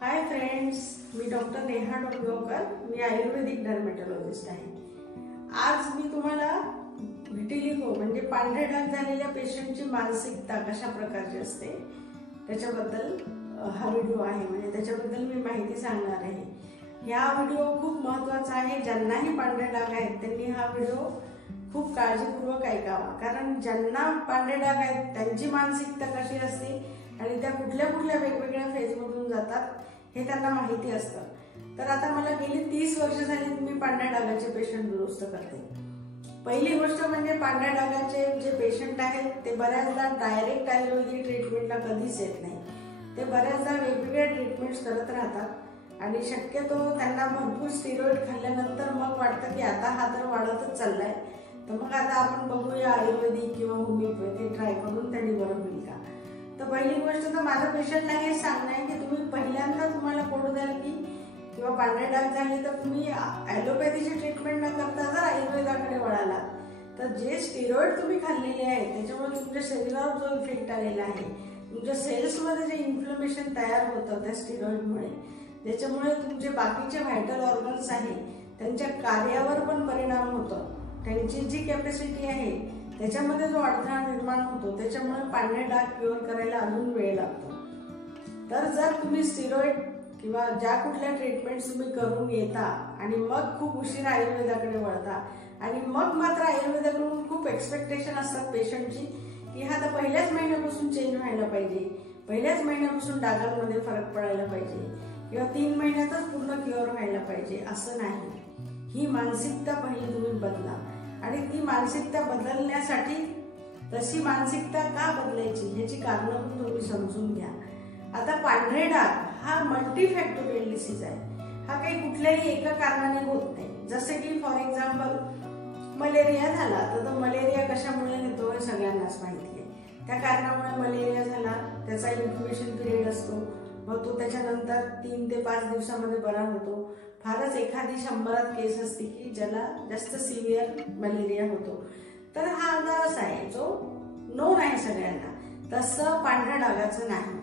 Hi friends, मी doctor Neha डोंगरकर. मी आयुर्वेदिक dermatologist आहे. आज मी तुम्हाला व्हिटिलिगो म्हणजे पांढरे डाग झालेल्या पेशंटची मानसिकता कशा प्रकारची असते त्याच्याबद्दल हा व्हिडिओ आहे. म्हणजे त्याच्याबद्दल मी माहिती सांगणार आहे. हा व्हिडिओ खूप महत्त्वाचा आहे. ज्यांनाही पांढरे डाग आहेत त्यांनी हा व्हिडिओ खूप काळजीपूर्वक ऐकावा, कारण ज्यांना पांढरे डाग आहेत त्यांची मानसिकता कशी असते आणि त्या कुठल्या कुठल्या वेगवेगळ्या फेजमधून जातात हे त्यांना माहिती असतं. तर आता मला गेली 30 वर्ष झाली मी पांढऱ्या डागाचे पेशंट दुरुस्त करते. पहिली गोष्ट म्हणजे पांढऱ्या डागाचे जे पेशंट आहेत ते बऱ्याचदा डायरेक्ट आयुर्वेदिक ट्रीटमेंटला कधीच येत नाही. ते बऱ्याचदा वेगवेगळ्या ट्रीटमेंट्स करत राहतात आणि शक्यतो त्यांना भरपूर स्टेरॉइड खाल्ल्यानंतर मग वाटतं की आता हा तर वाढतच चाललाय, तर मग आता आपण बघूया आयुर्वेदिक किंवा होमिओपॅथी ट्राय करून त्यांनी बरं होईल का. तर पहिली गोष्ट तर माझ्या पेशंटला हे सांगणं आहे की तुम्ही पहिल्यांदा तुम्हाला कोड द्याल की किंवा पांढरे डाग झाले तर तुम्ही ॲलोपॅथीची ट्रीटमेंट न करता जर आयुर्वेदाकडे वळालात तर जे स्टेरॉइड तुम्ही खाल्लेले आहेत त्याच्यामुळे तुमच्या शरीरावर जो इफेक्ट आलेला आहे, तुमच्या सेल्समध्ये जे इन्फ्लमेशन तयार होतं त्या स्टेरॉइडमुळे, ज्याच्यामुळे तुमचे बाकीचे व्हायटल ऑर्गन्स आहेत त्यांच्या कार्यावर पण परिणाम होतो. त्यांची जी कॅपॅसिटी आहे त्याच्यामध्ये जो अडथळा निर्माण होतो त्याच्यामुळे पांढरे डाग क्युअर करायला अजून वेळ लागतो. तर जर तुम्ही स्टेरॉइड किंवा ज्या कुठल्या ट्रीटमेंट्स तुम्ही करून येता आणि मग खूप उशिरा आयुर्वेदाकडे वळता आणि मग मात्र आयुर्वेदाकडून खूप एक्सपेक्टेशन असतात पेशंटची की हा तर पहिल्याच महिन्यापासून चेंज व्हायला पाहिजे, पहिल्याच महिन्यापासून डागांमध्ये फरक पडायला पाहिजे किंवा 3 महिन्यातच पूर्ण क्युअर व्हायला पाहिजे, असं नाही. ही मानसिकता पहिली तुम्ही बदला आणि ती मानसिकता बदलण्यासाठी तशी मानसिकता का बदलायची ह्याची कारणं पण तुम्ही समजून घ्या. आता पांढरे डाग हा मल्टीफॅक्टोरियल डिसीज आहे. हा काही कुठल्याही एका कारणाने होत नाही. जसे की फॉर एक्झाम्पल मलेरिया झाला तर तो मलेरिया कशामुळे येतो हे सगळ्यांनाच माहिती आहे. त्या कारणामुळे मलेरिया झाला, त्याचा इन्क्युबेशन पिरियड असतो, मग तो त्याच्यानंतर 3 ते 5 दिवसामध्ये बरा होतो. फारच एखादी 100 केस असते की ज्याला जास्त सिव्हिअर मलेरिया होतो. तर हा आजार असा आहे जो नोन आहे सगळ्यांना. तसं पांढऱ्या डागाचं नाही.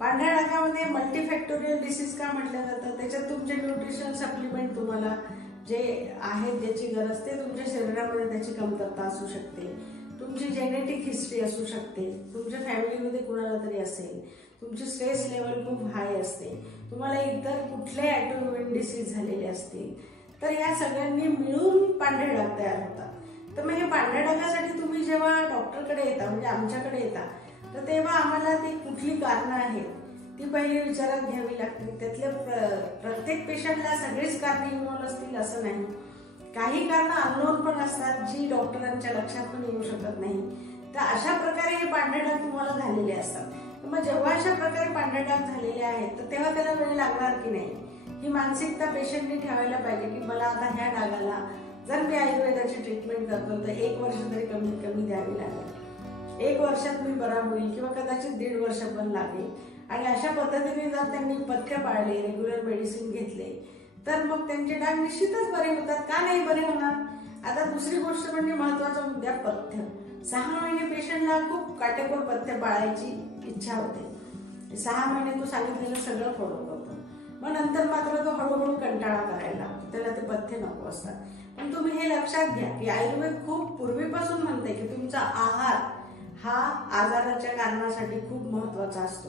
पांढऱ्या डागामध्ये मल्टीफॅक्टोरियल डिसीज का म्हटलं जातं, त्याच्यात तुमचे न्यूट्रिशन सप्लिमेंट तुम्हाला जे आहेत ज्याची गरज ते तुमच्या शरीरामध्ये त्याची कमतरता असू शकते, तुमची जेनेटिक हिस्ट्री असू शकते, तुमच्या फॅमिलीमध्ये कुणाला तरी असेल, तुमची स्ट्रेस लेवल खूप हाय असते, तुम्हाला इतर कुठले ऑटोइम्युन डिसीज झालेले असतील, तर या सगळ्यांनी मिळून पांढरे डाग तयार होतात. तर मग हे पांढऱ्या डागासाठी तुम्ही जेव्हा डॉक्टरकडे येता म्हणजे आमच्याकडे येता तर तेव्हा आम्हाला ती कुठली कारणं आहेत ती पहिली विचारात घ्यावी लागतील. त्यातल्या प्रत्येक पेशंटला सगळीच कारणे इन्व्हॉल्व असतील असं नाही. काही कारणं अननोन पण असतात जी डॉक्टरांच्या लक्षात पण येऊ शकत नाही. तर अशा प्रकारे हे पांढरे डाग तुम्हाला झालेले असतात. मग जेव्हा अशा प्रकारे पांढरे डाग झालेले आहेत तर तेव्हा त्याला वेळ लागणार की नाही, ही मानसिकता पेशंटने ठेवायला पाहिजे की मला आता ह्या डागाला जर मी आयुर्वेदाची ट्रीटमेंट करतो तर 1 वर्ष तरी कमीत कमी द्यावी लागेल. 1 वर्षात मी बरा होईल किंवा कदाचित 1.5 वर्ष पण लागेल. आणि अशा पद्धतीने जर त्यांनी पथ्य पाळले, रेग्युलर मेडिसिन घेतले तर मग त्यांचे डाग निश्चितच बरे होतात. का नाही बरे होणार. आता दुसरी गोष्ट म्हणजे महत्वाचा मुद्दा पथ्य. 6 महिने पेशंटला खूप काटेकोर पथ्य पाळायची इच्छा होते. 6 महिने तो सांगितलेलं सगळं फॉलो करतो, मग नंतर मात्र तो हळूहळू कंटाळा करायला लागतो, त्याला ते पथ्य नको असतात. पण तुम्ही हे लक्षात घ्या की आयुर्वेद खूप पूर्वीपासून म्हणते की तुमचा आहार हा आजाराच्या कारणासाठी खूप महत्वाचा असतो.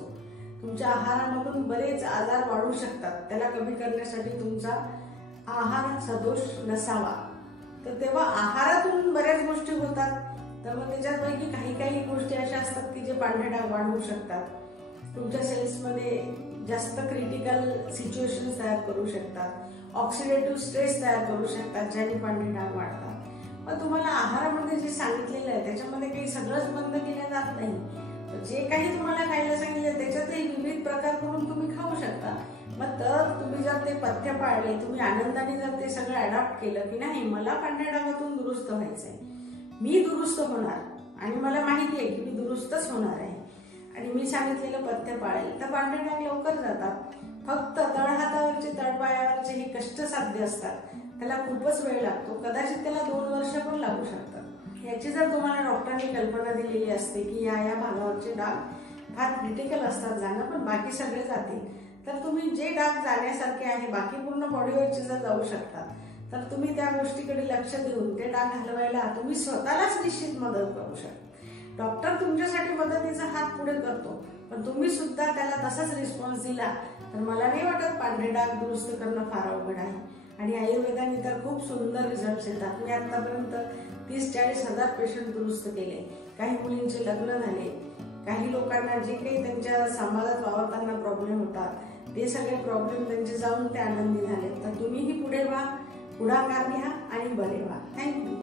तुमच्या आहारामधून बरेच आजार वाढू शकतात, त्याला कमी करण्यासाठी तुमचा आहार सदोष नसावा. तर तेव्हा आहारातून बऱ्याच गोष्टी होतात. तर मग त्याच्यापैकी काही गोष्टी अशा असतात की जे पांढरे डाग वाढवू शकतात, तुमच्या सेल्समध्ये जास्त क्रिटिकल सिच्युएशन्स तयार करू शकतात, ऑक्सिडेटिव्ह स्ट्रेस तयार करू शकतात ज्याने पांढरे डाग वाढतात. मग तुम्हाला आहारामध्ये जे सांगितलेलं आहे त्याच्यामध्ये काही सगळंच बंद केलं जात नाही. जे काही तुम्हाला खायला सांगितलं त्याच्यातही विविध प्रकार करून तुम्ही खाऊ शकता. मग तर तुम्ही जर ते पथ्य पाळले, तुम्ही आनंदाने जर ते सगळं अडॉप्ट केलं की नाही मला पांढऱ्या डागातून दुरुस्त व्हायचंय, मी दुरुस्त होणार आणि मला माहिती आहे की मी दुरुस्तच होणार आहे आणि मी सांगितलेलं पथ्य पाळेल तर पांढरे डाग लवकर जातात. फक्त तळहातावरचे तळपायावरचे हे कष्टसाध्य असतात, त्याला खूपच वेळ लागतो. कदाचित त्याला 2 वर्ष पण लागू शकतात. याची जर तुम्हाला डॉक्टरांनी कल्पना दिलेली असते की या भागावरचे डाग फार क्रिटिकल असतात जाणं पण बाकी सगळे जातील, तर तुम्ही जे डाग जाण्यासारखे आहे बाकी पूर्ण बॉडीवरचे जर जाऊ शकतात तर तुम्ही त्या गोष्टीकडे लक्ष देऊन ते डाग हलवायला तुम्ही स्वतःलाच निश्चित मदत करू शकता। डॉक्टर तुमच्यासाठी मदतीचा हात पुढे करतो, पण तुम्ही सुद्धा त्याला तसाच रिस्पॉन्स दिला तर मला नाही वाटत पांढरे डाग दुरुस्त करणं फार अवघड आहे। आणि आयुर्वेदाने तर खूप सुंदर रिझल्ट येतात। मी आतापर्यंत 30-40 हजार पेशंट दुरुस्त केले। काही मुलींचे लग्न झाले, काही लोकांना जे काही त्यांच्या समाजात वावरताना प्रॉब्लेम होतात ते सगळे प्रॉब्लेम त्यांचे जाऊन ते आनंदी झाले। तर तुम्हीही पुढे व्हा, पुढाकार घ्या आणि बरे व्हा। थँक्यू।